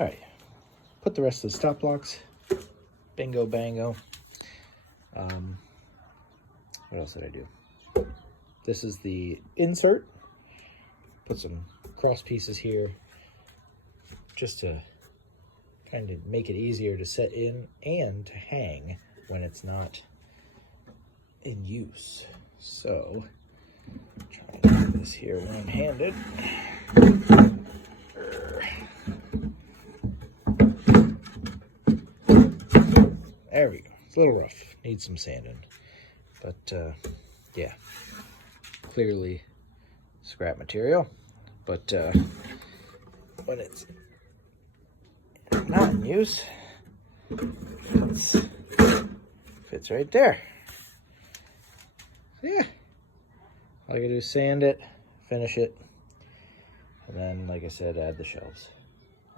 All right, put the rest of the stop blocks. Bingo bango. What else did I do? This is the insert. Put some cross pieces here just to kind of make it easier to set in and to hang when it's not in use. So, try to do this here one-handed. There we go. It's a little rough. Needs some sanding. But, yeah. Clearly scrap material. But, when it's not in use, it fits right there. So yeah. All I gotta do is sand it, finish it, and then, like I said, add the shelves.